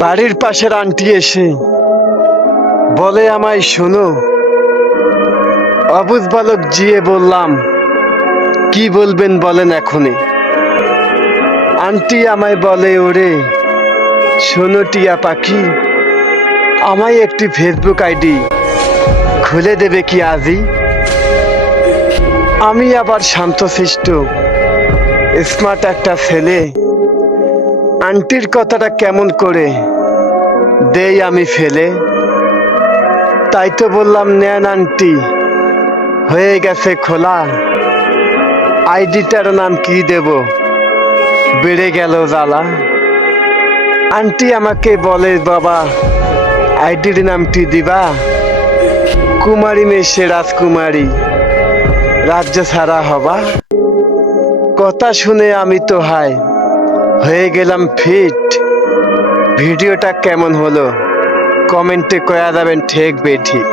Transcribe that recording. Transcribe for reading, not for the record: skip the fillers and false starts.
বাড়ির পাশের আন্টি এসে বলে আমায়, শোনো। অবুঝ বালক জিয়ে বললাম, কি বলবেন বলেন এখনই। আন্টি আমায় বলে, ওরে শোনো টিয়া পাখি, আমায় একটি ফেসবুক আইডি খুলে দেবে কি আজই? আমি আবার শান্তশিষ্ট স্মার্ট একটা ছেলে, আন্টির কথাটা কেমন করে দেই আমি ফেলে। তাই তো বললাম, নেন আন্টি, হয়ে গেছে খোলা। আইডিটার নাম কি দেব, বেড়ে গেল জ্বালা। আন্টি আমাকে বলে, বাবা আইডির নামটি দিবা কুমারী মেশে রাজকুমারী, রাজ্য ছাড়া হবা। কথা শুনে আমি তো হাই হয়ে গেলাম ফিট। ভিডিওটা কেমন হলো কমেন্টে কয়া যাবেন ঠিক বেঠিক।